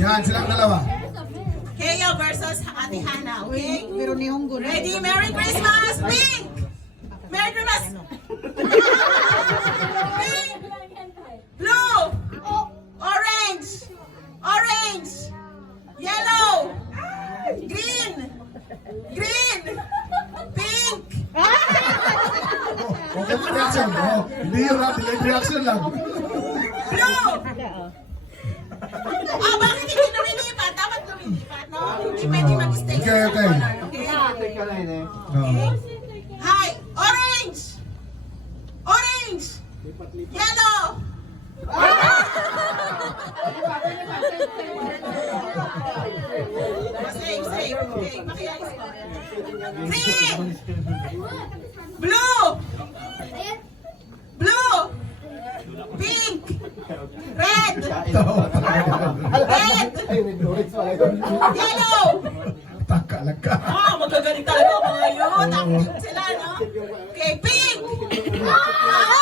Yan, silang dalawa. Keo versus Ate Hana, okay? Pero nihonggo na. Ready? Merry Christmas! Pink! Merry Christmas! Pink! Blue! Orange! Orange! Yellow! Green! Green! Pink! Okay, reaction. Oh, hindi yun ha, delayed reaction lang. Blue! Ah, bakit hindi lumilipat? Dapat lumilipat, no? Hindi pwede mag-stay sa Okay, okay. color, okay? Oh. Hi! Orange! Orange! Yellow! Save, save. Okay, makiayos ko. Green! Blue! Blue! Pink! Red! Red! Yellow! Taka lang ka. Ah, magagaling talaga mga yun. Active sila, no? Okay, pink! Ah!